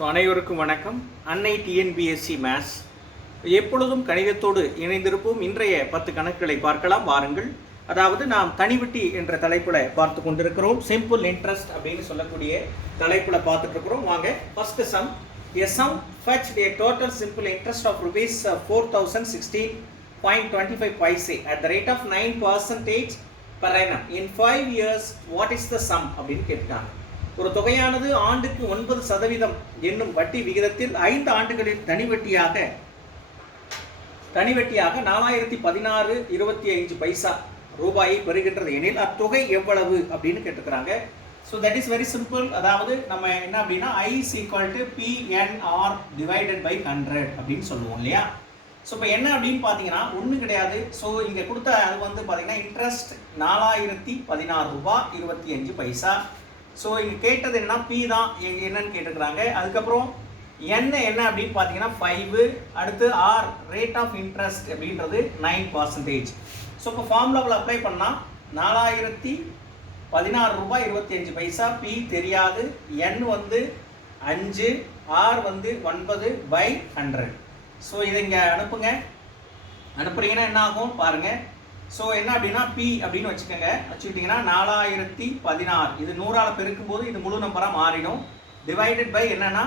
So அனைவருக்கும் வணக்கம். அன்னை டிஎன்பிஎஸ்சி மேத்ஸ் எப்பொழுதும் கணிதத்தோடு இணைந்திருப்போம். இன்றைய 10 கணக்குகளை பார்க்கலாம் வாருங்கள். அதாவது நாம் தனிவட்டி என்ற தலைப்பில் பார்த்து கொண்டிருக்கிறோம். சிம்பிள் இன்ட்ரெஸ்ட் அப்படின்னு சொல்லக்கூடிய தலைப்பில் பார்த்துட்டு இருக்கிறோம். வாங்க. First sum. A sum fetched a total simple interest of rupees 4016.25 paise at the rate of 9% per annum in 5 years. What is the sum அப்படின்னு கேட்கிறாங்க. ஒரு தொகையானது ஆண்டுக்கு 9% என்னும் வட்டி விகிதத்தில் 5 ஆண்டுகளில் தனிவட்டியாக 4016.25 பைசா ரூபாயை பெறுகின்றது எனில் அத்தொகை எவ்வளவு அப்படின்னு கேட்டுக்கிறாங்க. So that is very simple. அதாவது நம்ம என்ன அப்படின்னா I is equal to PNR divided by 100 அப்படின்னு சொல்லுவோம் இல்லையா. ஸோ இப்போ என்ன அப்படின்னு பார்த்தீங்கன்னா ஒன்றும் கிடையாது. ஸோ இங்கே கொடுத்த அது வந்து பார்த்தீங்கன்னா இன்ட்ரெஸ்ட் 4016.25 பைசா. ஸோ இங்கே கேட்டது என்ன பி தான் என்னன்னு கேட்டுக்கிறாங்க. அதுக்கப்புறம் என்ன அப்படின்னு பார்த்தீங்கன்னா 5, அடுத்து ஆர் ரேட் ஆஃப் இன்ட்ரெஸ்ட் அப்படின்றது 9%. ஸோ இப்போ ஃபார்முலாவில் அப்ளை பண்ணால் 4016.25 பைசா, பி தெரியாது, என் வந்து 5, ஆர் வந்து 9/100. ஸோ இதை இங்கே அனுப்புங்க. அனுப்புறீங்கன்னா என்ன ஆகும் பாருங்கள். ஸோ என்ன அப்படின்னா பி அப்படின்னு வச்சுக்கிட்டிங்கன்னா 4016 இது 100ஆல் பெருக்கும்போது இது முழு நம்பராக மாறிடும். டிவைடட் பை என்னன்னா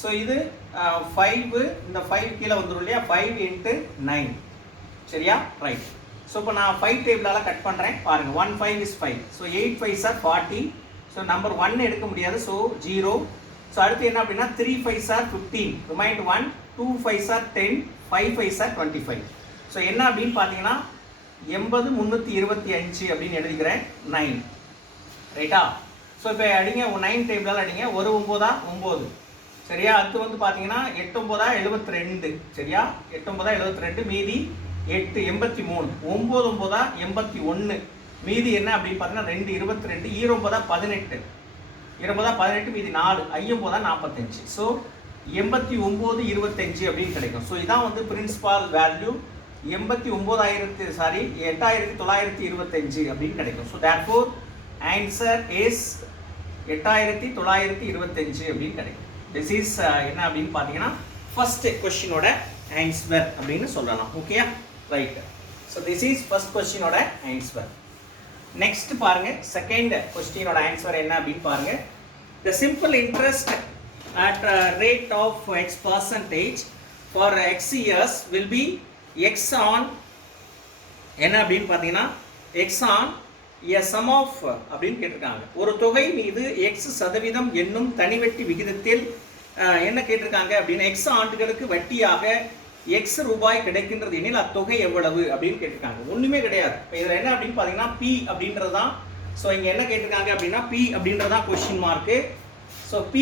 ஸோ இது 5, இந்த 5 கீழே வந்துடும் இல்லையா, 5 × 9. சரியா, ரைட். ஸோ இப்போ நான் 5 டேபிளால் கட் பண்ணுறேன் பாருங்கள். 1 5 is 5. So 8 5s are 40. So number 1 எடுக்க முடியாது, ஸோ 0. ஸோ அடுத்து என்ன அப்படின்னா 3 5s are 15, remind 1, 2 5s are 10, 5 5s are 25. So என்ன அப்படின்னு பார்த்தீங்கன்னா 80,325 அப்படின்னு எழுதிக்கிறேன். 9 ரைட்டா. ஸோ இப்போ அடிங்க 9 டேபிளால் அடிங்க. 1 9 9. சரியா. அடுத்து வந்து பார்த்தீங்கன்னா 8 9 72. சரியா, 8 9 72, மீதி 8 83, 9 9 81, மீதி என்ன அப்படின்னு பார்த்தீங்கன்னா 2 22, 29 18, 29 18, மீதி 4, 9 45. ஸோ 8925 அப்படின்னு கிடைக்கும். ஸோ இதான் வந்து பிரின்சிபால் வேல்யூ 8925 அப்படின்னு கிடைக்கும். ஸோ தேர்ஃபோர் ஆன்சர் இஸ் 8925 அப்படின்னு கிடைக்கும். திஸ் இஸ் என்ன அப்படின்னு பார்த்தீங்கன்னா ஃபர்ஸ்ட் கொஸ்டினோட ஆன்சர் அப்படின்னு சொல்லலாம். ஓகேயா, right. So this is first கொஸ்டினோட ஆன்சர். நெக்ஸ்ட் பாருங்க, செகண்ட் கொஸ்டினோட ஆன்சர் என்ன அப்படின்னு பாருங்க. The simple interest at a rate of x% for x years will be x on என்ன அப்படின்னு பார்த்தீங்கன்னா x on a sum of அப்படின்னு கேட்டிருக்காங்க. ஒரு தொகை மீது x% என்னும் தனிவட்டி விகிதத்தில் என்ன கேட்டிருக்காங்க அப்படின்னா x ஆண்டுகளுக்கு வட்டியாக x ரூபாய் கிடைக்கின்றது எனில் அத்தொகை எவ்வளவு அப்படின்னு கேட்டிருக்காங்க. ஒன்றுமே கிடையாது. இப்போ இதில் என்ன அப்படின்னு பார்த்தீங்கன்னா p அப்படின்றது தான். ஸோ இங்கே என்ன கேட்டிருக்காங்க அப்படின்னா p அப்படின்றது தான் கொஸ்டின் மார்க்கு. ஸோ p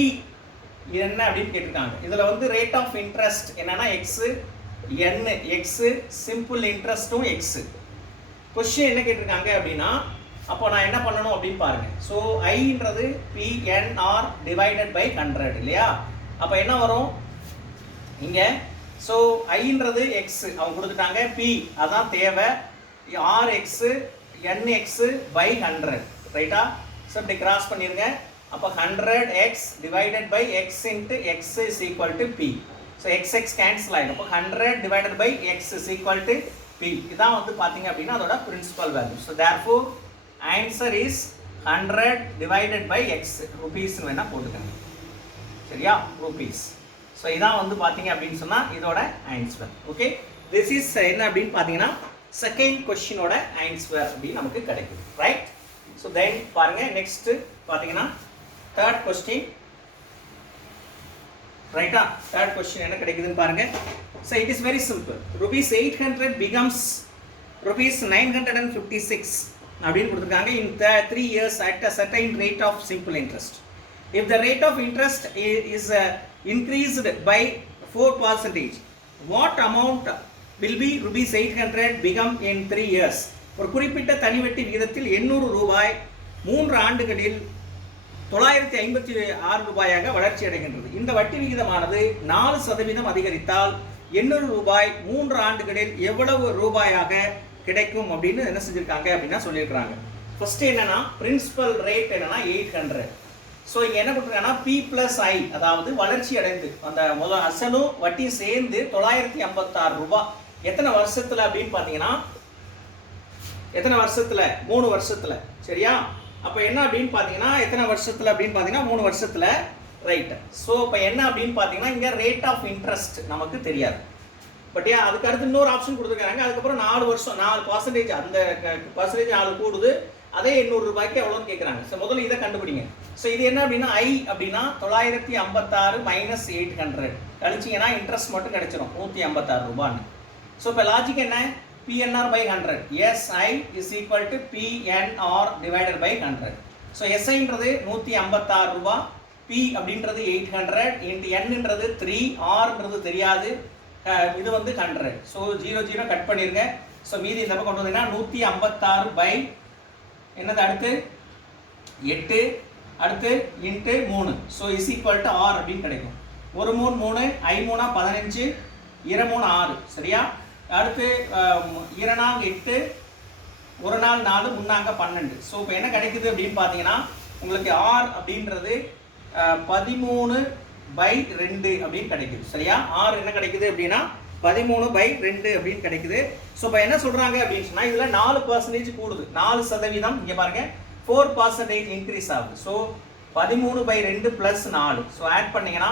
என்ன அப்படின்னு கேட்டிருக்காங்க. இதில் வந்து ரேட் ஆஃப் இன்ட்ரெஸ்ட் என்னன்னா x, N x, simple இன்ட்ரெஸ்ட்டும் x. Question என்ன கேட்டிருக்காங்க அப்படின்னா அப்போ நான் என்ன பண்ணணும் அப்படின்னு பாருங்க. ஸோ ஐன்றது PNR டிவைடட் பை 100 இல்லையா. அப்போ என்ன வரும் இங்கே. ஸோ ஐன்றது எக்ஸு அவங்க கொடுத்துட்டாங்க, பி அதான் தேவை, R x, N x by 100 ரைட்டா. ஸோ இப்படி கிராஸ் பண்ணிருங்க. அப்போ 100x divided by x into x is equal to p. So x cancel ஆகிடும். அப்போ 100 divided by x is equal to p. இதான் வந்து பார்த்தீங்க அப்படின்னா அதோட principal value. So therefore answer is 100 divided by x. ருபீஸ்னு வேணால் போட்டுக்கோங்க. சரியா, ருபீஸ். ஸோ இதான் வந்து பார்த்தீங்க அப்படின்னு சொன்னால் இதோட ஆன்சர். ஓகே, திஸ் இஸ் என்ன அப்படின்னு பார்த்தீங்கன்னா செகண்ட் கொஸ்டினோட ஆன்சர் அப்படின்னு நமக்கு கிடைக்குது. ரைட். ஸோ தென் பாருங்க, நெக்ஸ்ட் பார்த்தீங்கன்னா தேர்ட் கொஸ்டின். ரைட்டா, தேர்ட் கொஸ்டின் என்ன கிடைக்குதுன்னு பாருங்க. So it is very simple. Rupees 800 becomes rupees 956 அப்படின்னு கொடுத்துருக்காங்க இன் 3 years at a certain rate of simple interest. If the rate of interest is increased by 4%, what amount will be rupees 800 become in 3 years? ஒரு குறிப்பிட்ட தனிவட்டி விகிதத்தில் 800 ரூபாய் 3 ஆண்டுகளில் 956 ரூபாயாக வளர்ச்சி அடைகின்றது. இந்த வட்டி விகிதமானது 4% அதிகரித்தால் 800 ரூபாய் 3 ஆண்டுகளில் எவ்வளவு ரூபாயாக கிடைக்கும் அப்படின்னு என்ன செஞ்சிருக்காங்க அப்படின்னா சொல்லியிருக்காங்க. ஃபர்ஸ்ட் என்னன்னா பிரின்சிபல் ரேட் என்னன்னா 800. ஸோ இங்கே என்ன கொடுத்துருக்காங்கன்னா பி ப்ளஸ் ஐ, அதாவது வளர்ச்சி அடைந்து அந்த முதல் அசலும் வட்டி சேர்ந்து 956 ரூபாய். எத்தனை வருஷத்துல அப்படின்னு பார்த்தீங்கன்னா, எத்தனை வருஷத்துல? 3 வருஷத்துல. சரியா? அப்போ என்ன அப்படின்னு பார்த்தீங்கன்னா, எத்தனை வருஷத்துல அப்படின்னு பார்த்தீங்கன்னா 3 வருஷத்துல. ரைட். ஸோ இப்போ என்ன அப்படின்னு பார்த்தீங்கன்னா, இங்கே ரேட் ஆஃப் இன்ட்ரெஸ்ட் நமக்கு தெரியாது. பட் அதுக்கு அடுத்து இன்னொரு ஆப்ஷன் கொடுத்துருக்காங்க. அதுக்கப்புறம் 4 வருஷம் 4%, அந்த பர்சன்டேஜ் 4 கூடுது, அதே 800 ரூபாய்க்கு எவ்வளோன்னு கேட்குறாங்க. ஸோ முதல்ல இதை கண்டுபிடிங்க. ஸோ இது என்ன அப்படின்னா ஐ அப்படின்னா 956 மைனஸ் 800 கழிச்சிங்கன்னா இன்ட்ரெஸ்ட் மட்டும் கிடைச்சிடும் 156 ரூபான்னு. ஸோ இப்போ லாஜிக் என்ன? PNR by 100. SI is equal to PNR divided by 100. So SIன்றது 156 ரூபாய், P அப்படின்றது 800, இன்ட்டு Nன்றது 3, Rன்றது தெரியாது, இது வந்து 100. ஸோ 0 0 கட் பண்ணிருங்க. ஸோ மீதி இந்த பக்கம் கொண்டு வந்தீங்கன்னா 156 பை என்னது அடுத்து 8, அடுத்து into 3. So is equal to R அப்படின்னு கிடைக்கும். 1 3 3, I 3 15, 2 3 6. சரியா? அடுத்து 2 4 8, 1 4 4, 3 12. ஸோ இப்போ என்ன கிடைக்குது அப்படின்னு பார்த்தீங்கன்னா, உங்களுக்கு R அப்படின்றது 13/2 அப்படின்னு கிடைக்குது. சரியா? R என்ன கிடைக்குது அப்படின்னா 13/2 அப்படின்னு கிடைக்குது. ஸோ இப்போ என்ன சொல்றாங்க அப்படின்னு சொன்னா, இதுல 4% கூடுது, 4%. இங்க பாருங்க 4% இன்க்ரீஸ் ஆகுது. So 13/2 plus 4. ஸோ ஆட் பண்ணீங்கன்னா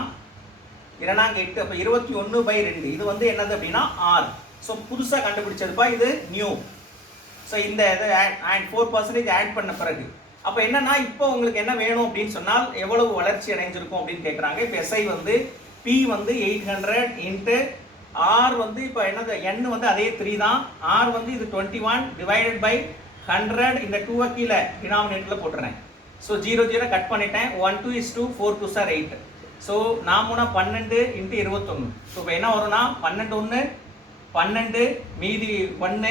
2 8, அப்போ 21/2. இது வந்து என்னது அப்படின்னா R. ஸோ புதுசாக கண்டுபிடிச்சதுப்பா, இது நியூ. ஸோ இந்த இது 4% ஆட் பண்ண பிறகு அப்போ என்னன்னா, இப்போ உங்களுக்கு என்ன வேணும் அப்படின்னு சொன்னால், எவ்வளவு வளர்ச்சி அடைஞ்சிருக்கும் அப்படின்னு கேட்குறாங்க. இப்போ SI வந்து P வந்து 800 இன்ட்டு R வந்து இப்போ என்னது N வந்து அதே 3 தான். R வந்து இது 21 டிவைடட் பை 100. இந்த 2 கீழே டினாமினேட்டரில் போட்டுறேன். ஸோ 0 0 கட் பண்ணிட்டேன். 1 2 is 2, 4 2 are 8. So 4 12 into 21. So இப்போ என்ன வரும்னா 12 1 12 மீதி 1.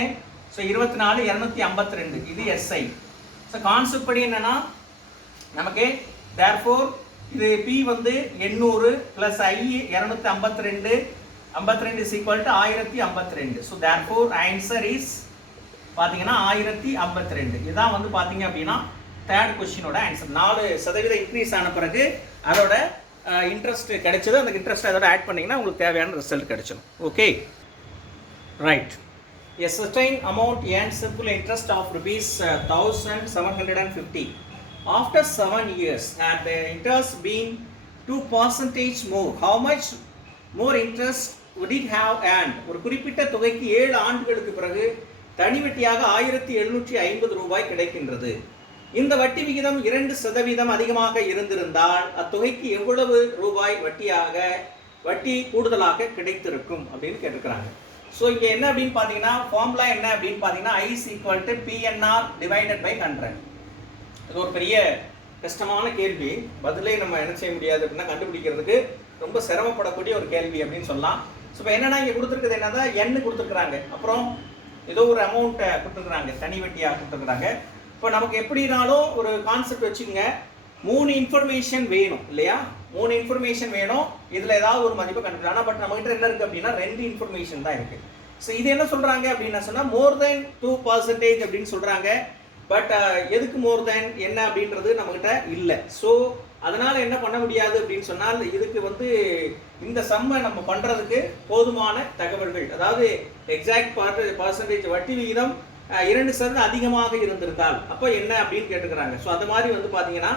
ஸோ 24 252. இது SI. ஸோ கான்செப்ட் படி என்னன்னா, நமக்கு தேர்ஃபோர் இது P வந்து 800 plus I 252, 52 is equal to 1052. So therefore answer is பார்த்தீங்கன்னா 1052. இதுதான் வந்து பார்த்தீங்க அப்படின்னா தேர்ட் கொஸ்டினோட ஆன்சர். 4% இன்க்ரீஸ் ஆன பிறகு அதோட இன்ட்ரெஸ்ட் கிடைச்சது. அந்த இன்ட்ரெஸ்ட் அதோட ஆட் பண்ணிங்கன்னா உங்களுக்கு தேவையான ரிசல்ட் கிடைச்சிடும். Okay, right. A certain amount earned simple interest of rupees 1750. After 7 years, had the interest been 2% more, how much more interest would it have earned? ஒரு குறிப்பிட்ட தொகைக்கு 7 ஆண்டுகளுக்கு பிறகு தனி வட்டியாக 1750 ரூபாய் கிடைக்கின்றது. இந்த வட்டி விகிதம் 2% அதிகமாக இருந்திருந்தால் அத்தொகைக்கு எவ்வளவு ரூபாய் வட்டி கூடுதலாக கிடைத்திருக்கும் அப்படின்னு கேட்டிருக்கிறாங்க. ஸோ இங்கே என்ன அப்படின்னு பார்த்தீங்கன்னா, ஃபார்முலா என்ன அப்படின்னு பார்த்தீங்கன்னா, I is equal to PNR divided by 100. இது ஒரு பெரிய கஷ்டமான கேள்வி. பதிலே நம்ம என்ன செய்ய முடியாது அப்படின்னா, கண்டுபிடிக்கிறதுக்கு ரொம்ப சிரமப்படக்கூடிய ஒரு கேள்வி அப்படின்னு சொல்லலாம். ஸோ இப்போ என்னன்னா, இங்கே கொடுத்துருக்குது என்னன்னா N கொடுத்துருக்குறாங்க, அப்புறம் ஏதோ ஒரு அமௌண்ட்டை கொடுத்துருக்குறாங்க, தனி வட்டியாக கொடுத்துருக்குறாங்க. இப்போ நமக்கு எப்படினாலும் ஒரு கான்செப்ட் வச்சுக்கோங்க, 3 இன்ஃபர்மேஷன் வேணும் இல்லையா? 3 இன்ஃபர்மேஷன் வேணும். இதில் ஏதாவது ஒரு மதிப்பை கண்டுபிடிக்கலாம். ஆனால் பட் நம்மகிட்ட என்ன இருக்குது அப்படின்னா 2 இன்ஃபர்மேஷன் தான் இருக்குது. ஸோ இது என்ன சொல்கிறாங்க அப்படின்னு சொன்னால், மோர் தென் 2% அப்படின்னு சொல்கிறாங்க. பட் எதுக்கு மோர் தென் என்ன அப்படின்றது நம்மகிட்ட இல்லை. ஸோ அதனால் என்ன பண்ண முடியாது அப்படின்னு சொன்னால், இதுக்கு வந்து இந்த சம்மை நம்ம பண்ணுறதுக்கு போதுமான தகவல்கள், அதாவது எக்ஸாக்ட் பர்சன்டேஜ் வட்டி விகிதம் 2% அதிகமாக இருந்திருந்தால் அப்போ என்ன அப்படின்னு கேட்டுக்கிறாங்க. ஸோ அது மாதிரி வந்து பார்த்தீங்கன்னா,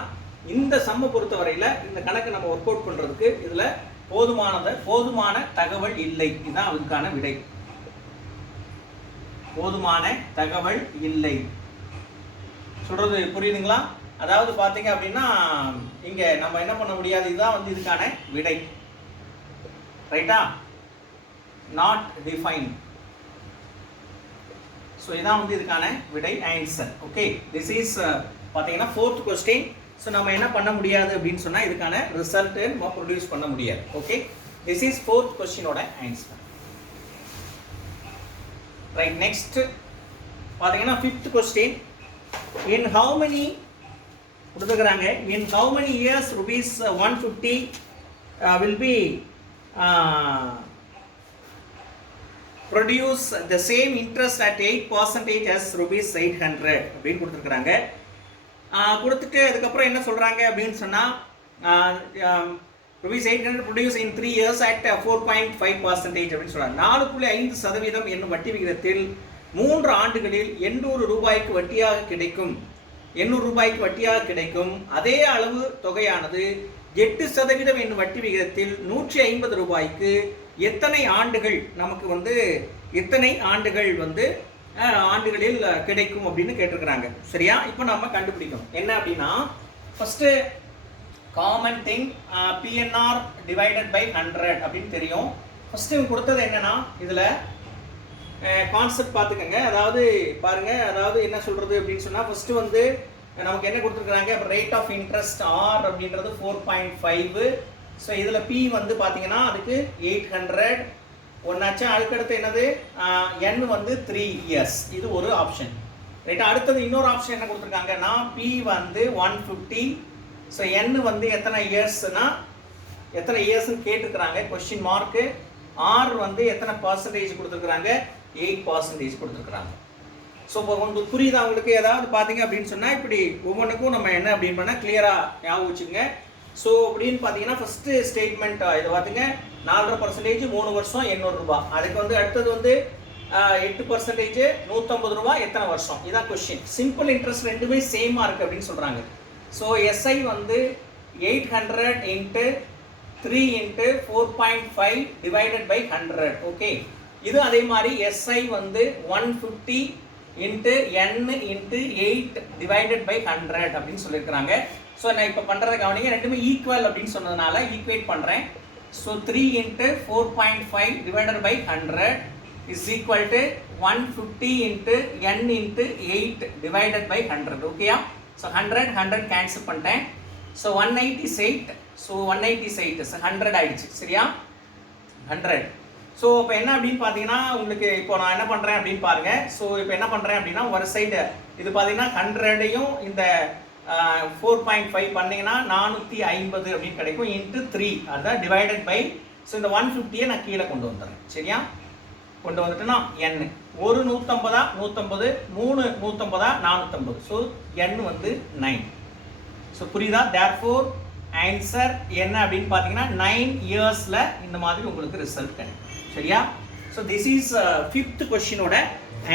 இந்த சம்மை பொறுத்தவரையில் இந்த கணக்கு நம்ம ஒர்க் அவுட் பண்ணுறதுக்கு இதில் போதுமான தகவல் இல்லை. இதுதான் அதுக்கான விடை. போதுமான தகவல் இல்லை. சொல்றது புரியுதுங்களா? அதாவது பார்த்தீங்க அப்படின்னா, இங்கே நம்ம என்ன பண்ண முடியாது. இதுதான் வந்து இதுக்கான விடை. ரைட்டா? Not define. ஸோ இதான் வந்து இதுக்கான விடை, ஆன்சர். ஓகே, திஸ் இஸ் பார்த்தீங்கன்னா 4th கொஸ்டின். ஸோ நம்ம என்ன பண்ண முடியாது அப்படின்னு சொன்னால், இதுக்கான ரிசல்ட்டு நம்ம ப்ரொடியூஸ் பண்ண முடியாது. ஓகே, திஸ் இஸ் 4th கொஸ்டினோட ஆன்சர். ரைட், நெக்ஸ்ட் பார்த்தீங்கன்னா 5th question. In how many கொடுத்துருக்குறாங்க, in how many years rupees 150 will be produce the same interest at 8% as rupees 800 அப்படின்னு கொடுத்துருக்குறாங்க. கொடுத்துட்டு அதுக்கப்புறம் என்ன சொல்கிறாங்க அப்படின்னு சொன்னால் rupees 800 produced in 3 years at 4.5% அப்படின்னு சொல்கிறாங்க. 4.5% என்னும் வட்டி விகிதத்தில் 3 ஆண்டுகளில் 800 ரூபாய்க்கு வட்டியாக கிடைக்கும். 800 ரூபாய்க்கு வட்டியாக கிடைக்கும் அதே அளவு தொகையானது 8% என்னும் வட்டி விகிதத்தில் 150 ரூபாய்க்கு எத்தனை ஆண்டுகள் நமக்கு வந்து எத்தனை ஆண்டுகள் வந்து ஆண்டுகளில் கிடைக்கும் அப்படின்னு கேட்டிருக்கிறாங்க. சரியா? இப்போ நம்ம கண்டுபிடிக்கணும் என்ன அப்படின்னா first common thing PNR divided by 100 அப்படின்னு தெரியும். ஃபர்ஸ்ட் இவங்க கொடுத்தது என்னன்னா இதில் கான்செப்ட் பார்த்துக்கங்க. அதாவது பாருங்க, அதாவது என்ன சொல்றது அப்படின்னு சொன்னால் ஃபர்ஸ்ட் வந்து நமக்கு என்ன கொடுத்துருக்குறாங்க, ரேட் ஆஃப் இன்ட்ரெஸ்ட் ஆர் அப்படின்றது 4.5. ஸோ இதில் P வந்து பார்த்தீங்கன்னா அதுக்கு 800 ஒன்னாச்சு. அதுக்கடுத்து என்னது N வந்து 3 years. இது ஒரு ஆப்ஷன். ரைட்டா? அடுத்தது இன்னொரு ஆப்ஷன் என்ன கொடுத்துருக்காங்கன்னா P வந்து 150. ஸோ N வந்து எத்தனை இயர்ஸ்னா எத்தனை இயர்ஸ்ன்னு கேட்டுருக்குறாங்க கொஸ்டின் மார்க்கு. ஆர் வந்து எத்தனை பர்சன்டேஜ் கொடுத்துருக்குறாங்க, 8% கொடுத்துருக்குறாங்க. ஸோ இப்போ உங்களுக்கு புரியுதா உங்களுக்கு? ஏதாவது பார்த்தீங்க அப்படின்னு சொன்னால் இப்படி ஒவ்வொன்றுக்கும் நம்ம என்ன அப்படின்னு பண்ணால் கிளியராக ஞாபகம் வச்சுங்க. ஸோ அப்படின்னு பார்த்தீங்கன்னா ஃபஸ்ட்டு ஸ்டேட்மெண்ட் இது பார்த்துங்க 4.5% 3 வருஷம் 800 ரூபா. அதுக்கு வந்து அடுத்தது வந்து 8% 150 ரூபா எத்தனை வருஷம், இதான் கொஸ்டின். சிம்பிள் இன்ட்ரெஸ்ட் ரெண்டுமே சேமாக இருக்குது அப்படின்னு சொல்கிறாங்க. ஸோ SI வந்து 800 into 3 into 4.5 divided by 100. Okay, இது அதே மாதிரி SI வந்து 150 into N into 8 divided by 100 அப்படின்னு சொல்லியிருக்கிறாங்க. ஸோ நான் இப்போ பண்ணுறதை கவனிங்க, ரெண்டுமே ஈக்குவல் அப்படின்னு சொன்னதுனால ஈக்குவேட் பண்ணுறேன். So 3 into 4.5 divided by 100 is equal to 150 into N into 8 divided by 100. ஓகேயா? ஸோ 100 கேன்சல் பண்ணிட்டேன். So 180 is 8. So 180 is 8. So 100 ஆயிடுச்சு. சரியா? 100. ஸோ இப்போ என்ன அப்படின்னு பார்த்தீங்கன்னா உங்களுக்கு இப்போ நான் என்ன பண்ணுறேன் அப்படின்னு பாருங்க. ஸோ இப்போ என்ன பண்ணுறேன் அப்படின்னா ஒரு சைடு இது பார்த்தீங்கன்னா 100ஐயும் இந்த 4.5 பண்ணீங்கன்னா 450 அப்படின்னு கிடைக்கும் இன்ட்டு 3 அதுதான் டிவைடட் பை. ஸோ இந்த 150 நான் கீழே கொண்டு வந்துடுறேன். சரியா? கொண்டு வந்துட்டுனா N ஒரு 150 150 3 150 450. ஸோ N வந்து 9. ஸோ புரியுதா? தேர்ஃபோர் ஆன்சர் என்ன அப்படின்னு பார்த்தீங்கன்னா 9 இயர்ஸில் இந்த மாதிரி உங்களுக்கு ரிசல்ட் கிடைக்கும். சரியா? ஸோ திஸ் இஸ் 5th கொஸ்டினோட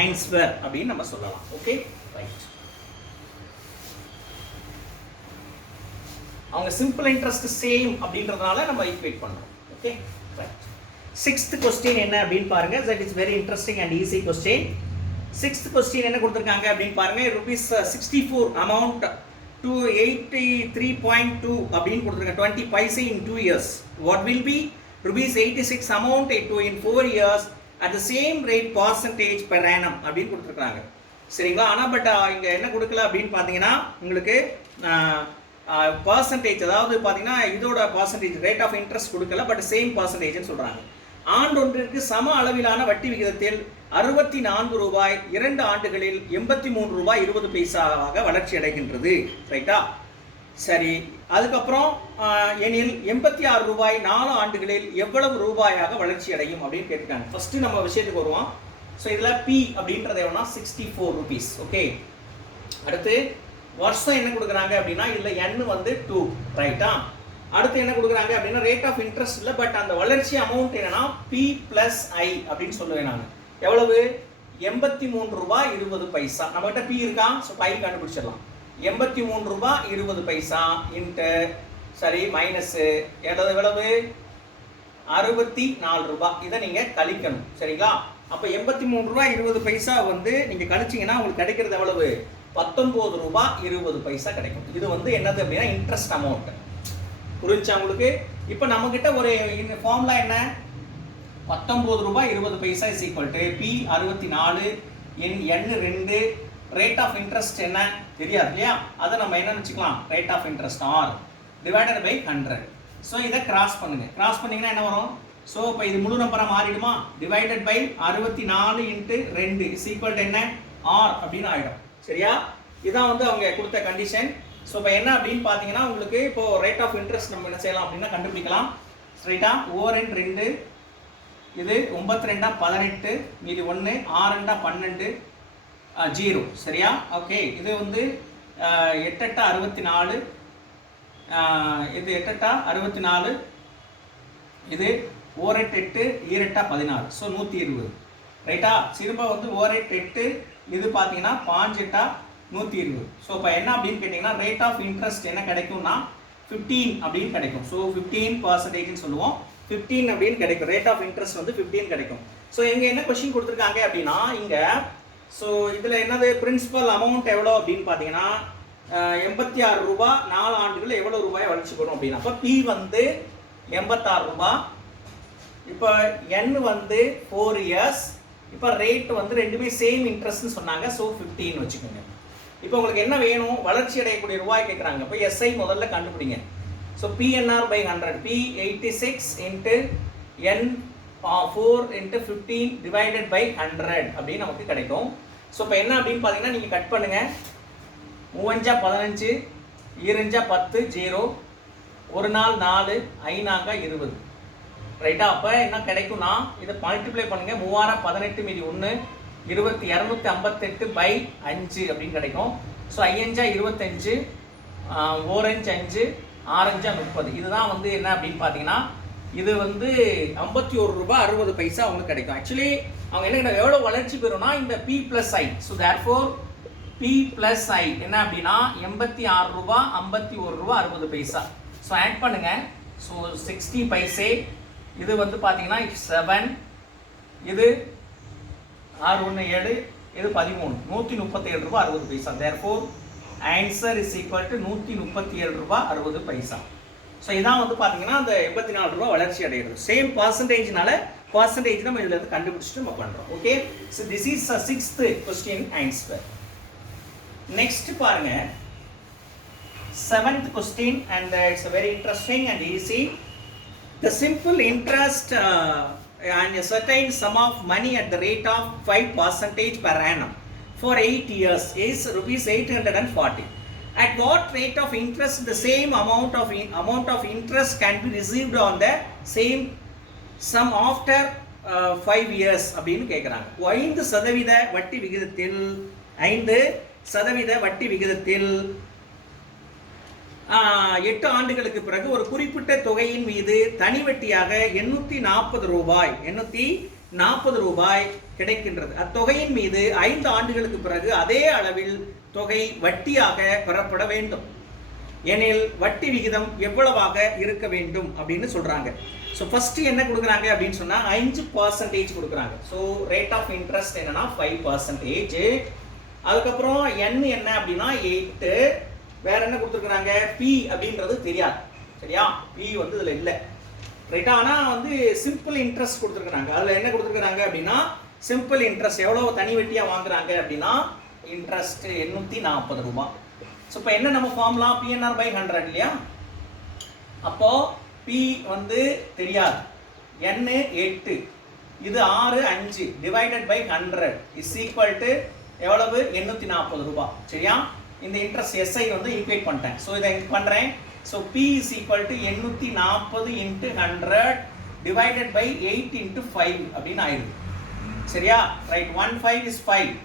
ஆன்சர் அப்படின்னு நம்ம சொல்லலாம். Okay, right. அவங்க சிம்பிள் இன்ட்ரெஸ்ட் சேம் அப்படின்றதுனால நம்ம ஈக்குவேட் பண்ணுறோம். Okay, right. 6th கொஸ்டின் என்ன அப்படின்னு பாருங்க. That is very interesting and easy question. 6th question என்ன கொடுத்துருக்காங்க அப்படின்னு பாருங்க. ₹64 அமௌண்ட் to 83.2 அப்படின்னு கொடுத்துருக்காங்க. 20 paise in 2 years. What will be ₹86 amount to in 4 years at the same rate percentage per annum அப்படின்னு கொடுத்துருக்காங்க. சரிங்களா? ஆனால் பட் இங்கே என்ன கொடுக்கல அப்படின்னு பார்த்தீங்கன்னா உங்களுக்கு பர்சன்டேஜ், அதாவது பார்த்தீங்கன்னா இதோட பர்சன்டேஜ் ரேட் ஆஃப் இன்ட்ரெஸ்ட் கொடுக்கல, பட் சேம் பர்சன்டேஜ்னு சொல்கிறாங்க. ஆண்டொன்றிற்கு சம அளவிலான வட்டி விகிதத்தில் 64 ரூபாய் 2 ஆண்டுகளில் 83 ரூபாய் 20 பைசாவாக வளர்ச்சி அடைகின்றது. ரைட்டா? சரி, அதுக்கப்புறம் எனில் 86 ரூபாய் 4 ஆண்டுகளில் எவ்வளவு ரூபாயாக வளர்ச்சி அடையும் அப்படின்னு கேட்டுருக்காங்க. ஃபர்ஸ்ட் நம்ம விஷயத்துக்கு வருவோம். ஸோ இதில் P அப்படின்றது எவ்வளோனா 64 rupees. ஓகே, அடுத்து வருஷம் என்ன கொடுக்குறாங்க அப்படின்னா இதில் N வந்து 2. ரைட்டா? அடுத்து என்ன கொடுக்குறாங்க அப்படின்னா ரேட் ஆஃப் இன்ட்ரெஸ்ட் இல்லை, பட் அந்த வளர்ச்சி அமௌண்ட் என்னன்னா P + I அப்படின்னு சொல்லுவேன் நான். எவ்வளவு? 83 ரூபாய் 20 பைசா. நம்மகிட்ட P இருக்கா? ஸோ பை கண்டுபிடிச்சிடலாம். 83 ரூபாய் 20 பைசா இன்ட்டு சரி மைனஸ் எவ்வளவு 64 ரூபாய். இதை நீங்கள் கழிக்கணும். சரிங்களா? அப்போ 83 ரூபாய் 20 பைசா வந்து நீங்கள் கழிச்சிங்கன்னா உங்களுக்கு கிடைக்கிறது எவ்வளவு? 19 ரூபாய் 20 பைசா கிடைக்கும். இது வந்து என்னது அப்படின்னா இன்ட்ரெஸ்ட் அமௌண்ட். புரிஞ்சா உங்களுக்கு? இப்போ நம்மக்கிட்ட ஒரு ஃபார்முலா என்ன? 19 ரூபாய் 20 பைசா is equal to P 64 N 2. Rate of interest என்ன தெரியாது இல்லையா? அதை நம்ம என்ன வச்சுக்கலாம்? Rate of interest R divided by 100. So இதை கிராஸ் பண்ணுங்க. கிராஸ் பண்ணீங்கன்னா என்ன வரும்? ஸோ இப்போ இது முழு நம்பராக மாறிடுமா? Divided by 64 × 2 is equal to என்ன? R அப்படின்னு ஆகிடும். சரியா? இதான் வந்து அவங்க கொடுத்த கண்டிஷன். ஸோ இப்போ என்ன அப்படின்னு பார்த்தீங்கன்னா உங்களுக்கு இப்போ ரேட் ஆஃப் இன்ட்ரெஸ்ட் நம்ம என்ன செய்யலாம் அப்படின்னா கண்டுபிடிக்கலாம். ஸ்ட்ரைட்டா ஓரன் 2 இது 9 2 18 மீதி 1 6 2 12 0. சரியா? ஓகே, இது வந்து 8 64, இது 8 64, இது 1 8 8 16, ஸோ 120 ரைட்டா. திரும்ப வந்து 1 8, இது பார்த்தீங்கன்னா 5 8 120. ஸோ இப்போ என்ன அப்படின்னு கேட்டிங்கன்னா ரேட் ஆஃப் இன்ட்ரெஸ்ட் என்ன கிடைக்கும்னா 15 அப்படின்னு கிடைக்கும். ஸோ 15% சொல்லுவோம், 15 அப்படின்னு கிடைக்கும். ரேட் ஆஃப் இன்ட்ரெஸ்ட் வந்து 15 கிடைக்கும். ஸோ இங்கே என்ன கொஸ்டின் கொடுத்துருக்காங்க அப்படின்னா இங்கே ஸோ இதில் என்னது பிரின்சிபல் அமௌண்ட் எவ்வளோ அப்படின்னு பார்த்தீங்கன்னா 86 ரூபா, 4 ஆண்டுகள் எவ்வளோ ரூபாய் வளர்ச்சி வரும் அப்படின்னா அப்போ பி வந்து 86 ரூபா, இப்போ என் வந்து 4 இயர்ஸ், இப்போ ரேட் வந்து ரெண்டுமே சேம் இன்ட்ரெஸ்ட்னு சொன்னாங்க. ஸோ 15 வச்சுக்கோங்க. இப்போ உங்களுக்கு என்ன வேணும், வளர்ச்சி அடையக்கூடிய ரூபாய் கேட்குறாங்க. இப்போ எஸ்ஐ முதல்ல கண்டுபிடிங்க. So PNR by 100, P 86 into N 4 into 15 divided by 100 அப்படின்னு நமக்கு கிடைக்கும். ஸோ இப்போ என்ன அப்படின்னு பார்த்தீங்கன்னா நீங்கள் கட் பண்ணுங்கள். 3 15, 2 10, 0, 1 நாள் 4, 5 20 ரைட்டா. அப்போ என்ன கிடைக்கும்னா இதை மல்டிப்ளை பண்ணுங்க. 3 18 மீதி 1, 258 பை 5 அப்படின்னு கிடைக்கும். ஸோ 5 25, 4 5, 6 30. இதுதான் வந்து என்ன அப்படின்னு பார்த்தீங்கன்னா இது வந்து 51 ரூபா 60 பைசா அவங்களுக்கு கிடைக்கும். ஆக்சுவலி அவங்க என்ன எவ்வளோ வளர்ச்சி பெறும்னா இந்த பி பிளஸ் ஐ. ஸோ தேர்ஃபோர் பி பிளஸ் ஐ என்ன அப்படின்னா 86 ரூபா 51 ரூபா 60 பைசா. ஸோ ஆட் பண்ணுங்க. ஸோ 60 பைசே, இது வந்து பார்த்தீங்கன்னா 7, இது 6 1 7, இது 13, 137 ரூபா 60 பைசா. Therefore answer is equal to 137 ரூபா 60 பைசா. ஸோ இதான் வந்து பார்த்தீங்கன்னா அந்த 84 ரூபா வளர்ச்சி அடைகிறது. சேம் பர்சன்டேஜ்னால பர்சன்டேஜ் நம்ம இதில் இருந்து கண்டுபிடிச்சிட்டு நம்ம பண்ணுறோம். Okay, so this is 6th question answer. Next பாருங்க 7th question and it's very interesting and easy. The simple interest and a certain sum of money at the rate of 5% per annum for 8 years is rupees 840. At what rate of interest the same amount of interest can be received on the same sum after 5 years அப்படின்னு கேட்குறாங்க. 5% வட்டி விகிதத்தில் 5% வட்டி விகிதத்தில் 8 ஆண்டுகளுக்கு பிறகு ஒரு குறிப்பிட்ட தொகையின் மீது தனி வட்டியாக 840 ரூபாய் கிடைக்கின்றது. அத்தொகையின் மீது 5 ஆண்டுகளுக்கு பிறகு அதே அளவில் தொகை வட்டியாக பெறப்பட வேண்டும் எனில் வட்டி விகிதம் எவ்வளவாக இருக்க வேண்டும் அப்படின்னு சொல்றாங்க. ஸோ ஃபர்ஸ்ட் என்ன கொடுக்குறாங்க அப்படின்னு சொன்னா 5% கொடுக்குறாங்க. ஸோ ரேட் ஆஃப் இன்ட்ரெஸ்ட் என்னன்னா 5%. அதுக்கப்புறம் n என்ன அப்படின்னா 8. வேற என்ன கொடுத்துருக்குறாங்க, பி அப்படின்றது தெரியாது. சரியா, பி வந்து இதுல இல்லை ரைட்டா. ஆனால் வந்து சிம்பிள் இன்ட்ரெஸ்ட் கொடுத்துருக்குறாங்க. அதில் என்ன கொடுத்துருக்குறாங்க அப்படின்னா சிம்பிள் இன்ட்ரெஸ்ட் எவ்வளோ தனி வட்டியாக வாங்குறாங்க அப்படின்னா இன்ட்ரெஸ்ட் 840 ரூபாய். ஸோ இப்போ என்ன நம்ம ஃபார்முலா பிஎன்ஆர் பை 100 இல்லையா. அப்போ பி வந்து தெரியாது, n 8, இது 6 5 divided by 100 is equal to எவ்வளவு 840 ரூபாய். சரியா, இந்த இன்ட்ரெஸ்ட் எஸ்ஐ வந்து ஈக்குவேட் பண்ணிட்டேன். ஸோ இதை பண்ணுறேன். So P is equal to 840 into 100 divided by 8 into 5 அப்படின்னு ஆயிடுது. சரியா, ரைட். 1 5 இஸ் 5.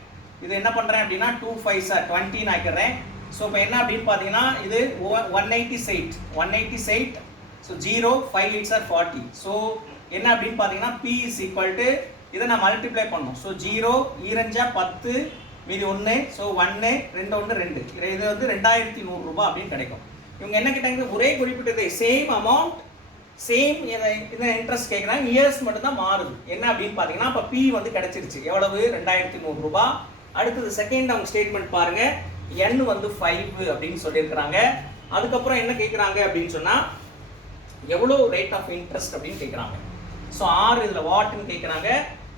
இது என்ன பண்ணுறேன் அப்படின்னா 2 5 சார் 20 ஆக்கிடுறேன். ஸோ இப்போ என்ன அப்படின்னு பார்த்தீங்கன்னா இது 188. So 0 5 8 sir 40. ஸோ என்ன அப்படின்னு பார்த்தீங்கன்னா பி இஸ் ஈக்குவல் டு இதை நான் மல்டிப்ளை பண்ணணும். ஸோ 0 2 10 மீதி 1. ஸோ 1 2 1 2, இது வந்து 2100 ரூபாய் அப்படின்னு கிடைக்கும். இவங்க என்ன கேட்டாங்க, ஒரே குறிப்பிட்டது சேம் அமௌண்ட் சேம் இந்த இன்ட்ரெஸ்ட் கேட்குறாங்க, இயர்ஸ் மட்டும் தான் மாறுது. என்ன அப்படின்னு பார்த்தீங்கன்னா இப்போ பி வந்து கிடைச்சிருச்சு எவ்வளவு 2100 ரூபாய். அடுத்தது செகண்ட் அவங்க ஸ்டேட்மெண்ட் பாருங்க, n வந்து 5 அப்படின்னு சொல்லியிருக்கிறாங்க. அதுக்கப்புறம் என்ன கேட்குறாங்க அப்படின்னு சொன்னால் எவ்வளோ ரேட் ஆஃப் இன்ட்ரெஸ்ட் அப்படின்னு கேட்குறாங்க. ஸோ 6 இதில் வாட்னு கேட்குறாங்க.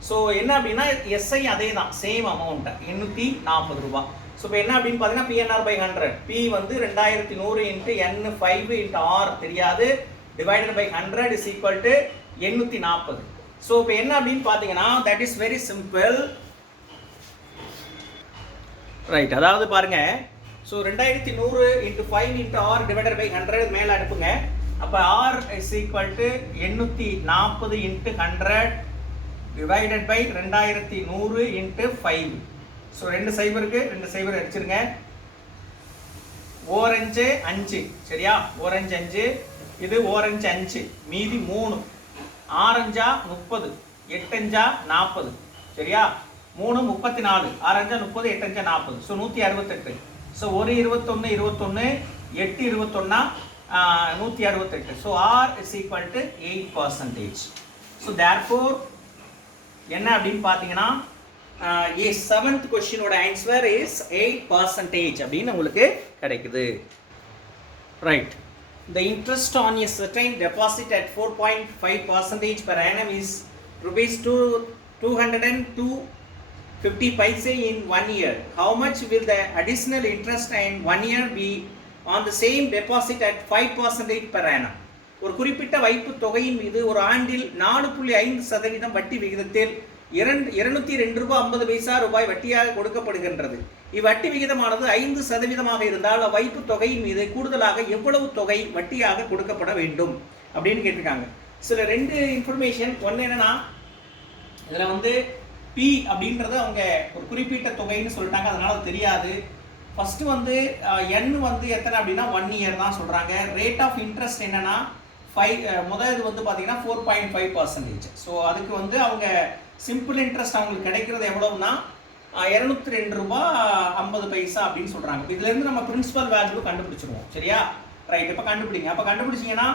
ஸோ என்ன அப்படின்னா எஸ்ஐ அதே தான் சேம் அமௌண்ட் 840 ரூபாய். ஸோ இப்போ என்ன அப்படின்னு பார்த்தீங்கன்னா பிஎன்ஆர் பை 100, பி வந்து 2100 இன்ட்டு n 5 இன்ட்டு r தெரியாது divided by 100 is equal to 840. So இப்போ என்ன அப்படின்னு பார்த்தீங்கன்னா that is very simple right. அதாவது பாருங்க, so 2100 into 5 into r divided by 100 மேலே அனுப்புங்க. அப்போ r is equal to 840 into 100 divided by 2100 into 5. So 2 0 இருக்கு, 2 0 அடிச்சிருங்க. ஓரஞ்சு 5 சரியா, ஓரஞ்சு 5, இது ஓரஞ்சு 5, மீதி 3, ஆரஞ்சா 30, 8 40 சரியா, 3 34, ஆரஞ்சா 30, 8 40, so 168. So 1 21 21, 8 21, 168. So R is equal to 8%. So therefore என்ன அப்படின்னு பார்த்தீங்கன்னா A 7th கொஸ்டினோட ஆன்சர் இஸ் 8% அப்படின்னு உங்களுக்கு கிடைக்குது. Right. The interest on a certain deposit at 4.5% per annum is rupees 202.50 paise in 1 year. How much will the additional interest in 1 year be on the same deposit at 5% per annum? ஒரு குறிப்பிட்ட வைப்பு தொகையின் மீது ஒரு ஆண்டில் 4.5% வட்டி விகிதத்தில் 202 ரூபாய் 50 பைசா ரூபாய் வட்டியாக கொடுக்கப்படுகின்றது. இவ்வட்டி விகிதமானது 5% இருந்தால் வைப்பு தொகையின் மீது கூடுதலாக எவ்வளவு தொகை வட்டியாக கொடுக்கப்பட வேண்டும் அப்படின்னு கேட்டிருக்காங்க. சில 2 இன்ஃபர்மேஷன். ஒன்று என்னன்னா, இதில் வந்து பி அப்படின்றது அவங்க ஒரு குறிப்பிட்ட தொகைன்னு சொல்லிட்டாங்க, அதனால தெரியாது. ஃபர்ஸ்ட் வந்து என் வந்து எத்தனை அப்படின்னா 1 இயர் தான் சொல்றாங்க. ரேட் ஆஃப் இன்ட்ரெஸ்ட் என்னன்னா 5, முதல் இது வந்து பார்த்தீங்கன்னா 4.5%. ஸோ அதுக்கு வந்து அவங்க சிம்பிள் இன்ட்ரெஸ்ட் அவங்களுக்கு கிடைக்கிறது எவ்வளவுனா 202 ரூபாய் 50 பைசா அப்படின்னு சொல்றாங்க. இதுலேருந்து நம்ம பிரின்சிபல் வேல்யூ கண்டுபிடிச்சிருவோம் சரியா. ரைட், இப்போ கண்டுபிடிங்க. அப்போ கண்டுபிடிச்சிங்கன்னா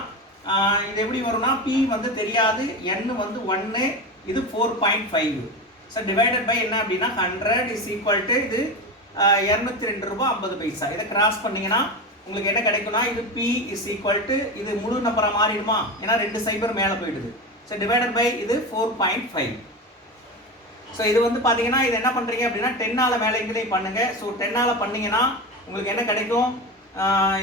இது எப்படி வரும்னா, பி வந்து தெரியாது, என் வந்து 1, இது 4.5. ஸோ டிவைடட் பை என்ன அப்படின்னா 100 இஸ் ஈக்குவல் டு இது 202 ரூபாய் 50 பைசா. இதை கிராஸ் பண்ணீங்கன்னா உங்களுக்கு என்ன கிடைக்கும்னா, இது P இஸ் ஈக்குவல் டு இது முழு நம்பரா மாறிடுமா, ஏன்னா 2 சைபர் மேலே போயிடுது. ஸோ டிவைடட் பை இது 4.5. ஸோ இது வந்து பார்த்தீங்கன்னா இது என்ன பண்ணுறீங்க அப்படின்னா 10ஆல் மேலே எங்களே பண்ணுங்க. ஸோ 10ஆல் பண்ணீங்கன்னா உங்களுக்கு என்ன கிடைக்கும்,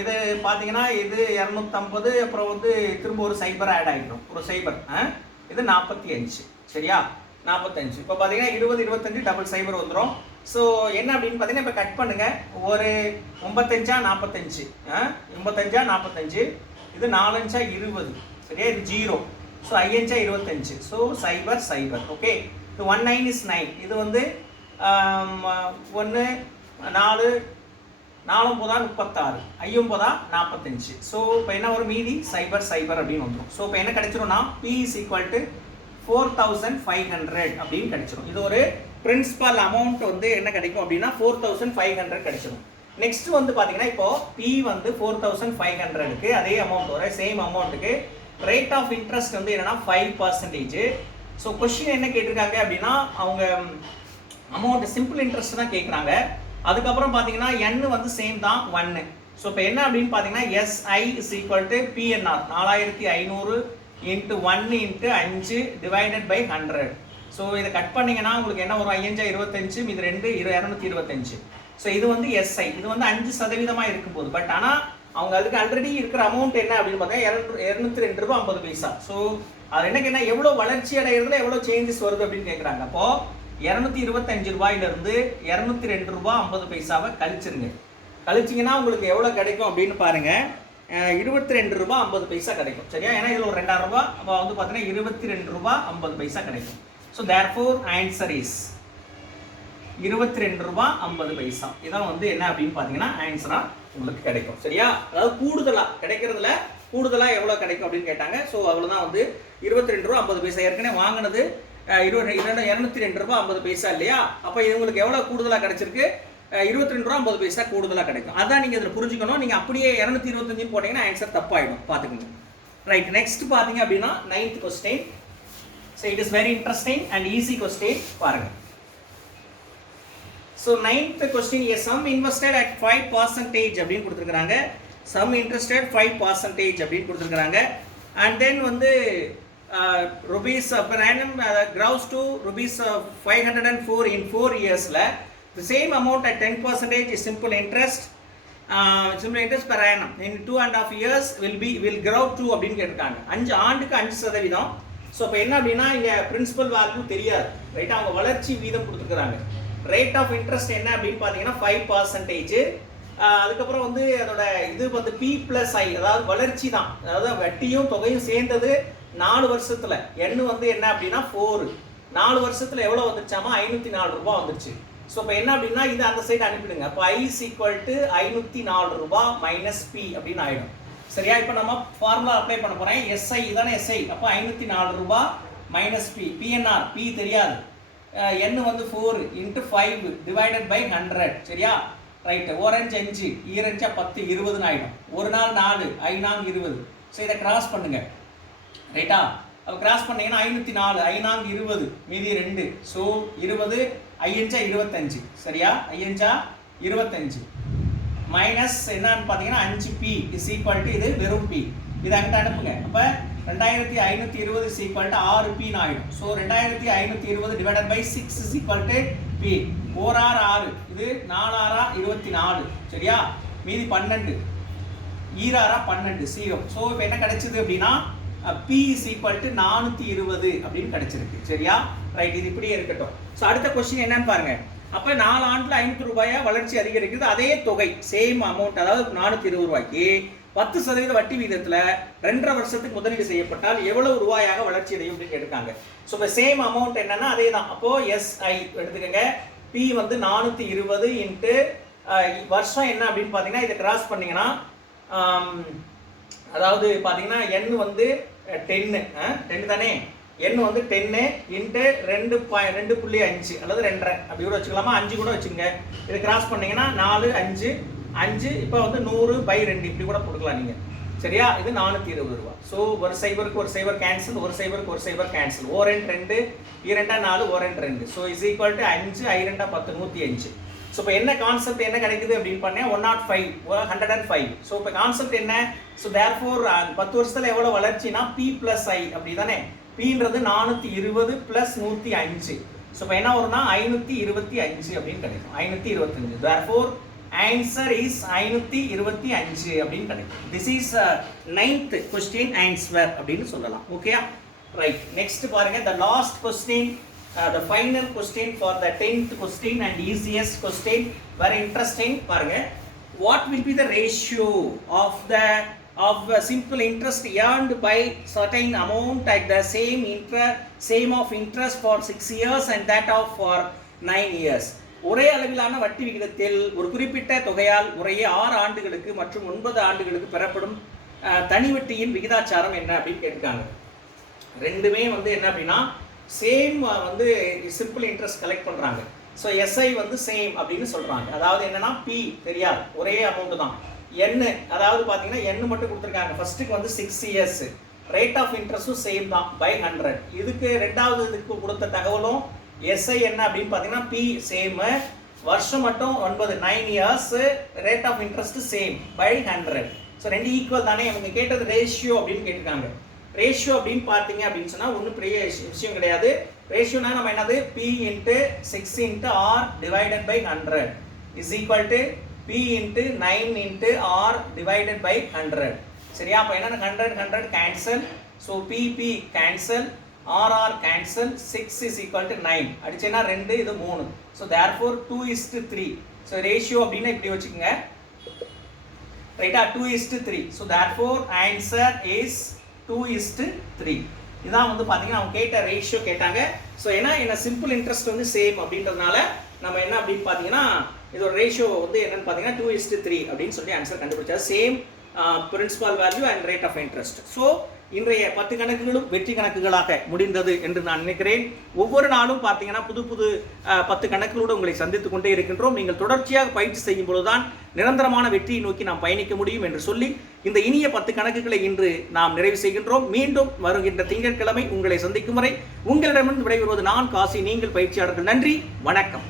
இது பார்த்தீங்கன்னா இது 250, அப்புறம் வந்து திரும்ப ஒரு சைபர் ஆட் ஆகிடும், ஒரு சைபர், இது 45 சரியா, 45. இப்போ பார்த்தீங்கன்னா 20 25 டபுள் சைபர் வந்துடும். ஸோ என்ன அப்படின்னு பார்த்தீங்கன்னா இப்போ கட் பண்ணுங்க, ஒரு 95 45, 85 45, இது 4 20 சரியா, இது 0. ஸோ 5 25, ஸோ சைபர் சைபர். ஓகே, இது 19 is 9, இது வந்து 1 4 4 36, 5 45. ஸோ இப்போ என்ன ஒரு மீதி சைபர் சைபர் அப்படின்னு வந்துடும். ஸோ இப்போ என்ன கிடைச்சிரும்னா P is equal to 4500 அப்படின்னு கிடைச்சிடும். இது ஒரு பிரின்சிபல் அமௌண்ட் வந்து என்ன கிடைக்கும் அப்படின்னா 4500 கிடைச்சிடும். நெக்ஸ்ட் வந்து பார்த்தீங்கன்னா இப்போ P வந்து 4500க்கு அதே அமௌண்ட் வர சேம் அமௌண்ட்டுக்கு ரேட் ஆஃப் இன்ட்ரெஸ்ட் வந்து என்னன்னா 5%. ஸோ கொஸ்டின் என்ன கேட்டிருக்காங்க அப்படின்னா அவங்க அமௌண்ட் சிம்பிள் இன்ட்ரெஸ்ட் தான் கேட்குறாங்க. அதுக்கப்புறம் பார்த்தீங்கன்னா N வந்து சேம் தான் 1. ஸோ இப்போ என்ன அப்படின்னு பார்த்தீங்கன்னா SI is equal to PNR 4500 into 1 into 5 divided by 100. So இதை கட் பண்ணிங்கன்னா உங்களுக்கு என்ன வரும், 5 25, இது 2 225. ஸோ இது வந்து SI, இது வந்து 5% இருக்கும்போது, பட் ஆனால் அவங்க அதுக்கு ஆல்ரெடி இருக்கிற அமௌண்ட் என்ன அப்படின்னு பார்த்தா 202 ரூபாய் 50 பைசா. ஸோ அது என்ன கேட்டா எவ்வளோ வளர்ச்சி அடைகிறதுல எவ்வளோ சேஞ்சஸ் வருது அப்படின்னு கேட்குறாங்க. அப்போ 225 ரூபாயிலிருந்து 202 ரூபாய் 50 பைசாவை கழிச்சிருங்க. கழிச்சிங்கன்னா உங்களுக்கு எவ்வளோ கிடைக்கும் அப்படின்னு பாருங்க, 22 ரூபாய் 50 பைசா கிடைக்கும் சரியா. ஏன்னா இதில் ஒரு 2000 ரூபாய், அப்போ வந்து பார்த்தீங்கன்னா 22 ரூபாய் 50 பைசா கிடைக்கும். ஸோ தேர்ஃபோர் ஆன்சர் இஸ் 22 ரூபாய் 50 பைசா. இதான் வந்து என்ன அப்படின்னு பார்த்தீங்கன்னா ஆன்சரா உங்களுக்கு கிடைக்கும் சரியா. அதாவது கூடுதலாக கிடைக்கிறதுல கூடுதலாக எவ்வளோ கிடைக்கும் அப்படின்னு கேட்டாங்க. ஸோ அவ்வளோதான் வந்து 22 ரூபா 50 பைசா. ஏற்கனவே வாங்கினது 202 ரூபா 50 பைசா இல்லையா. அப்போ இவங்களுக்கு எவ்வளோ கூடுதலாக கிடைச்சிருக்கு, 22 ரூபா 50 பைசா கூடுதலாக கிடைக்கும். அதான் நீங்கள் இதில் புரிஞ்சுக்கணும். நீங்கள் அப்படியே 225 போட்டிங்கன்னா ஆன்சர் தப்பாயிடும், பார்த்துக்கோங்க. ரைட், நெக்ஸ்ட் பார்த்தீங்க அப்படின்னா 9th question. So it is very interesting and easy question பாருங்க. So 9th question, a sum invested at 5% அப்படின்னு கொடுத்துருக்குறாங்க. sum interested 5% அப்படின்னு கொடுத்துருக்குறாங்க. அண்ட் தென் வந்து rupees per annum grows to rupees 504 in 4 yearsல the same amount at 10% is simple interest per annum in 2.5 years will grow to அப்படின்னு கேட்டிருக்காங்க. 5 ஆண்டுக்கு 5%. So இப்போ என்ன அப்படின்னா இங்கே பிரின்சிபல் வேல்யூ தெரியாது ரைட், அவங்க வளர்ச்சி வீதம் கொடுத்துருக்குறாங்க. ரேட் ஆஃப் இன்ட்ரெஸ்ட் என்ன அப்படின்னு பார்த்தீங்கன்னா 5%. அதுக்கப்புறம் வந்து அதோட இது வந்து P+I, அதாவது வளர்ச்சி தான், அதாவது வட்டியும் தொகையும் சேர்ந்தது 4 வருஷத்துல. எண்ணு வந்து என்ன அப்படின்னா 4, 4 வருஷத்துல எவ்வளோ வந்துருச்சாமா 504 ரூபாய் வந்துருச்சு. ஸோ இப்போ என்ன அப்படின்னா இது அந்த சைடு அனுப்பிடுங்க. அப்போ I is equal to 504 ரூபாய் மைனஸ் பி அப்படின்னு ஆயிடும். சரியா? இப்போ நம்ம ஃபார்முலா அப்ளை பண்ண போகிறேன். எஸ்ஐ இதானே எஸ்ஐ. அப்போ 504 ரூபாய் மைனஸ் பி. பிஎன்ஆர் பி தெரியாது. n வந்து 4 இன்ட்டு 5 டிவைடட் பை 100. சரியா? ரைட்டு. ஓரஞ்சு 5 ஈரஞ்சா 10 20ன்னு ஆகிடும். ஒரு நாள் 4 ஐநாங் 20. ஸோ இதை கிராஸ் பண்ணுங்க. ரைட்டா? அப்போ கிராஸ் பண்ணீங்கன்னா 504 ஐநாங் 20 மீதி 2. ஸோ 20 ஐயஞ்சா 25. சரியா? ஐயஞ்சா 25 மைனஸ் என்னன்னு பார்த்தீங்கன்னா 5p இஸ் ஈக்குவல் டு இது வெறும் p. இதை அங்கிட்ட அனுப்புங்க. அப்போ 2520 இஸ் ஈக்குவல் டு 6pன்னு ஆகிடும். So 2520 divided by 6 is equal to p. 4 6 இது 4 24. சரியா? மீதி 12 ஈராரா 12 0. ஸோ இப்போ என்ன கிடைச்சது அப்படின்னா p இஸ் ஈக்குவல் டு 420 அப்படின்னு கிடைச்சிருக்கு. சரியா? ரைட். இது இப்படியே இருக்கட்டும். ஸோ அடுத்த கொஸ்டின் என்னன்னு பாருங்க. அப்போ 4 ஆண்டில் 500 ரூபாயா வளர்ச்சி அதிகரிக்குது. அதே தொகை சேம் அமௌண்ட், அதாவது 420 ரூபாய்க்கு 10% வட்டி வீதத்தில் 2.5 வருஷத்துக்கு முதலீடு செய்யப்பட்டால் எவ்வளவு ரூபாயாக வளர்ச்சி அடையும் அப்படின்னு கேட்காங்க. ஸோ இப்போ சேம் அமௌண்ட் என்னன்னா அதே தான். அப்போ எஸ்ஐ எடுத்துக்கங்க. பி வந்து 420 இன்ட்டு வருஷம் என்ன அப்படின்னு பார்த்தீங்கன்னா இதை கிராஸ் பண்ணீங்கன்னா அதாவது பார்த்தீங்கன்னா n வந்து 10 தானே. n வந்து 10 இன்ட்டு 2.5 அல்லது 2.5 அப்படி கூட வச்சுக்கலாமா? 5 கூட வச்சுங்க. இது கிராஸ் பண்ணீங்கன்னா 4 5 இப்போ வந்து 100/2 இப்படி கூட கொடுக்கலாம் நீங்கள். சரியா? இது 420 ரூபா. ஸோ ஒரு சைபருக்கு ஒரு சைபர் கேன்சல், ஒரு சைபருக்கு ஒரு சைபர் cancel. O 2 2 4 o 2. So is equal to 5 I 2 10 105. So இப்போ என்ன கான்செப்ட் என்ன கிடைக்குது அப்படின்னு பண்ணேன் 105 105. ஸோ இப்போ கான்செப்ட் என்ன? ஸோ தேர்ஃபோர் 10 வருஷத்தில் எவ்வளோ வளர்ச்சினா P + I அப்படி தானே. Pன்றது 420 + 105. ஸோ இப்போ என்ன வரும்னா 525 அப்படின்னு கிடைக்கும். 525. தேர்ஃபோர் ஆன்சர் இஸ் 525 அப்படின்னு கிடைக்கும். This is 9th question answer அப்படின்னு சொல்லலாம். ஓகேயா? ரைட். நெக்ஸ்ட் பாருங்க. the last question, the final question for the 10th question and easiest question. Very interesting. பாருங்க. What will be the ratio of simple interest earned by certain amount at the same of interest for 6 years and that of for 9 years? ஒரே அளவிலான வட்டி விகிதத்தில் ஒரு குறிப்பிட்ட தொகையால் முறையே 6 ஆண்டுகளுக்கு மற்றும் 9 ஆண்டுகளுக்கு பெறப்படும் தனி வட்டியின் விகிதாச்சாரம் என்ன அப்படின்னு கேட்காங்க. ரெண்டுமே வந்து என்ன அப்படின்னா சேம் வந்து சிம்பிள் இன்ட்ரெஸ்ட் கலெக்ட் பண்ணுறாங்க. ஸோ எஸ்ஐ வந்து சேம் அப்படின்னு சொல்கிறாங்க. அதாவது என்னன்னா பி தெரியாது, ஒரே அமௌண்ட் தான். n அதாவது பார்த்தீங்கன்னா n மட்டும் கொடுத்துருக்காங்க. ஃபர்ஸ்ட்டுக்கு வந்து 6 இயர்ஸ். ரேட் ஆஃப் இன்ட்ரெஸ்ட்டும் சேம் தான் பை 100. இதுக்கு ரெண்டாவது இதுக்கு கொடுத்த தகவலும் எஸ்ஐ என்ன அப்படின்னு பார்த்தீங்கன்னா பி சேம், வருஷம் மட்டும் 9 years, rate of interest same by 100. So ரெண்டு ஈக்குவல் தானே. இவங்க கேட்டது ரேஷியோ அப்படின்னு கேட்டிருக்காங்க. ரேஷியோ அப்படின்னு பார்த்தீங்க அப்படின்னு சொன்னால் ஒன்றும் பெரிய விஷயம் கிடையாது. ரேஷியோனா நம்ம என்னது P into 6 into R divided by 100 is equal to P into 9 into R divided by 100. சரியா? அப்போ என்னென்ன 100 cancel. So P cancel, RR cancel, 6 is equal to 9 அடிச்சேன்னா 2 இது 3. So therefore 2:3. ஸோ ரேஷியோ அப்படின்னா இப்படி வச்சுக்கோங்க. ரைட்டா? 2:3. So therefore answer is 2:3. இதான் வந்து பார்த்தீங்கன்னா அவங்க கேட்ட ரேஷியோ கேட்டாங்க. ஸோ ஏன்னா என்ன சிம்பிள் இன்ட்ரெஸ்ட் வந்து சேம் அப்படின்றதுனால நம்ம என்ன அப்படின்னு பார்த்தீங்கன்னா இதோட ரேஷியோ வந்து என்னன்னு பார்த்தீங்கன்னா 2:3 அப்படின்னு சொல்லி ஆன்சர் கண்டுபிடிச்சா same principal value and rate of interest. So இன்றைய 10 கணக்குகளும் வெற்றி கணக்குகளாக முடிந்தது என்று நான் நினைக்கிறேன். ஒவ்வொரு நாளும் பார்த்தீங்கன்னா புது 10 கணக்குகளோடு உங்களை சந்தித்துக் கொண்டே இருக்கின்றோம். நீங்கள் தொடர்ச்சியாக பயிற்சி செய்யும் பொழுதுதான் நிரந்தரமான வெற்றியை நோக்கி நாம் பயணிக்க முடியும் என்று சொல்லி இந்த இனிய 10 கணக்குகளை இன்று நாம் நிறைவு செய்கின்றோம். மீண்டும் வருகின்ற திங்கட்கிழமை உங்களை சந்திக்கும் வரை உங்களிடமிருந்து விடைபெறுவது நான் காசி, நீங்கள் பயிற்சியாளர்கள். நன்றி, வணக்கம்.